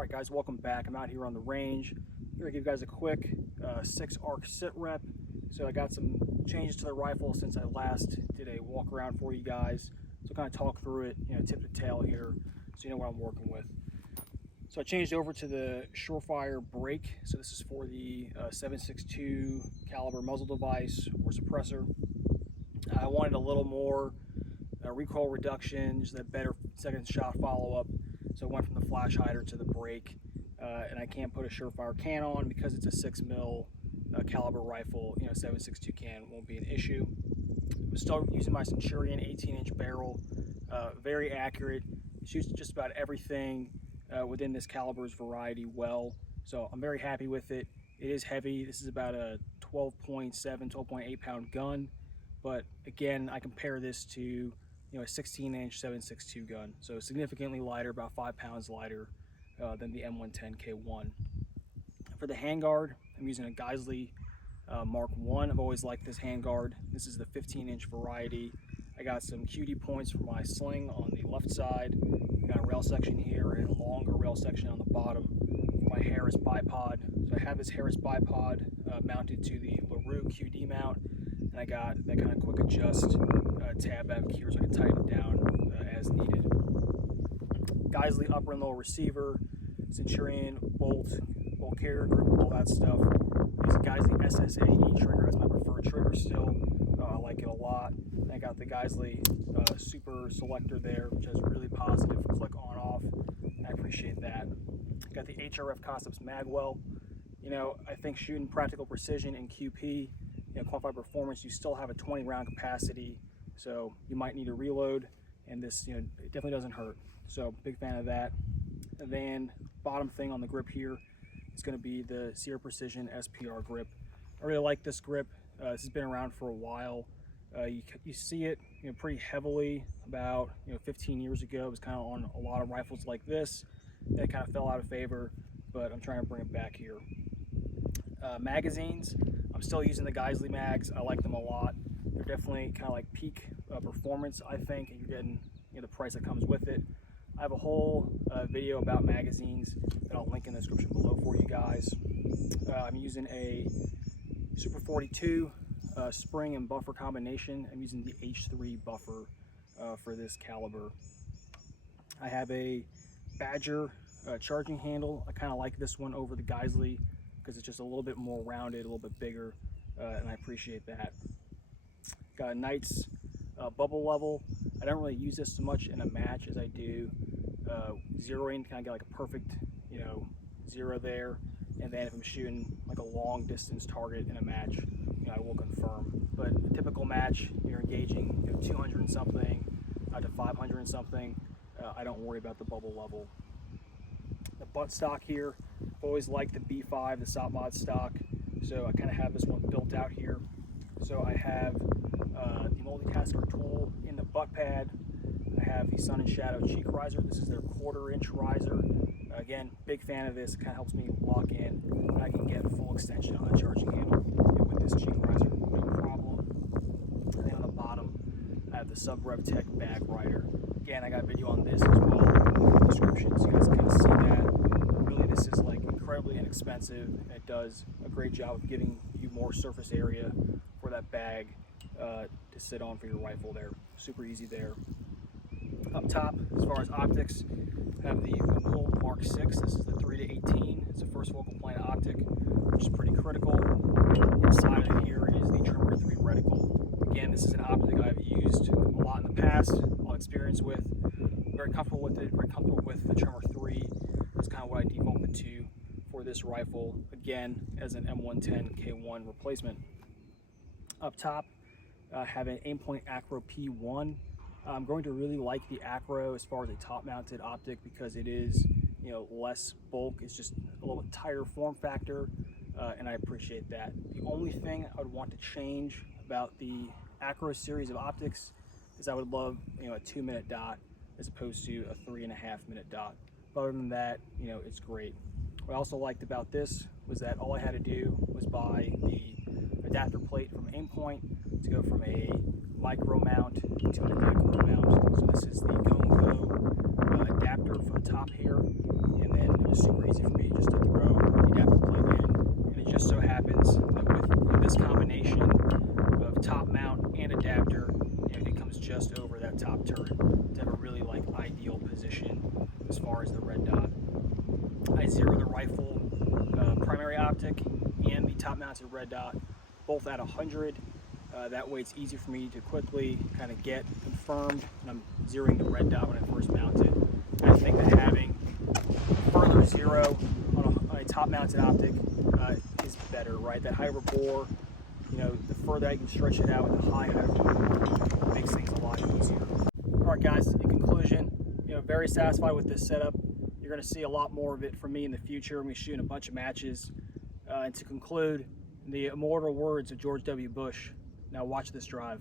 Alright guys, welcome back. I'm out here on the range. I'm going to give you guys a quick 6-arc sit rep. So I got some changes to the rifle since I last did a walk around for you guys. So kind of talk through it, tip to tail here so you know what I'm working with. So I changed over to the Surefire brake. So this is for the 7.62 caliber muzzle device or suppressor. I wanted a little more recoil reduction, just a better second shot follow-up. So I went from the flash hider to the brake, and I can't put a Surefire can on because it's a 6mm caliber rifle. 7.62 can won't be an issue. I'm still using my Centurion 18-inch barrel, very accurate. It shoots just about everything within this caliber's variety well. So I'm very happy with it. It is heavy. This is about a 12.7, 12.8 pound gun. But again, I compare this to a 16-inch 7.62 gun, so significantly lighter, about 5 pounds lighter than the M110K1. For the handguard, I'm using a Geissele Mark 1. I've always liked this handguard. This is the 15-inch variety. I got some QD points for my sling on the left side. I got a rail section here and a longer rail section on the bottom for my Harris bipod. So I have this Harris bipod mounted to the LaRue QD mount, and I got that kind of quick adjust tab back here so I can tighten it down as needed. Geissele upper and lower receiver, Centurion bolt carrier group, all that stuff. There's a Geissele SSAE trigger. That's my preferred trigger still. I like it a lot. And I got the Geissele super selector there, which has really positive click on off. I appreciate that. Got the HRF Concepts magwell. I think shooting practical precision in QP, qualified performance, you still have a 20 round capacity, so you might need to reload, and this it definitely doesn't hurt. So big fan of that. And then bottom thing on the grip here is going to be the Sierra Precision SPR grip. I really like this grip. This has been around for a while. You see it pretty heavily about 15 years ago. It was kind of on a lot of rifles like this. That kind of fell out of favor, but I'm trying to bring it back here. Magazines, I'm still using the Geissele mags. I like them a lot. They're definitely kind of like peak performance, I think, and you're getting the price that comes with it. I have a whole video about magazines that I'll link in the description below for you guys. I'm using a Super 42 spring and buffer combination. I'm using the H3 buffer for this caliber. I have a Badger charging handle. I kind of like this one over the Geissele because it's just a little bit more rounded, a little bit bigger, and I appreciate that. Got a Knights bubble level. I don't really use this so much in a match as I do zeroing, kind of get like a perfect zero there, and then if I'm shooting like a long distance target in a match, I will confirm. But a typical match, you're engaging 200 and something to 500 and something. I don't worry about the bubble level. The butt stock here, I've always liked the B5, the SOPMOD stock, so I kind of have this one built out here. So I have the multitasker tool in the butt pad. I have the Sun and Shadow cheek riser. This is their 1/4-inch riser. Again, big fan of this. It kind of helps me lock in, and I can get full extension on the charging handle with this cheek riser, no problem. And then on the bottom, I have the Sub-Rev Tech bag rider. Again, I got a video on this as well in the description, so you guys can kind of see that. Really, this is like incredibly inexpensive. It does a great job of giving you more surface area for that bag to sit on for your rifle there. Super easy there. Up top, as far as optics, I have the Muzzle Mark 6. This is the 3-18. It's a first focal plane optic, which is pretty critical. Inside of here is the Trimmer 3 reticle. Again, this is an optic I've used a lot in the past, a lot of experience with. Very comfortable with it, very comfortable with the Trimmer 3. That's kind of what I defaulted to for this rifle, again, as an M110K1 replacement. Up top, I have an Aimpoint Acro P1. I'm going to really like the Acro as far as a top-mounted optic because it is, less bulk. It's just a little bit tighter form factor, and I appreciate that. The only thing I would want to change about the Acro series of optics is I would love, a 2-minute dot as opposed to a 3.5-minute dot. But other than that, it's great. What I also liked about this was that all I had to do was buy the adapter plate from Aimpoint to go from a micro mount to an macro mount. So this is the Go adapter for the top here, and then it's super easy for me just to throw the adapter plate in. And it just so happens that with this combination of top mount and adapter, it comes just over that top turret to have a really ideal position as far as the red dot. I zero the rifle primary optic and the top mounted red dot both at 100. That way it's easy for me to quickly kind of get confirmed when I'm zeroing the red dot when I first mount it. I think that having further zero on a top mounted optic is better, right? That higher bore, the further I can stretch it out with the higher bore, makes things a lot easier. All right, guys, in conclusion, very satisfied with this setup. You're going to see a lot more of it from me in the future. I'm going to be shooting a bunch of matches. And to conclude, the immortal words of George W. Bush, now watch this drive.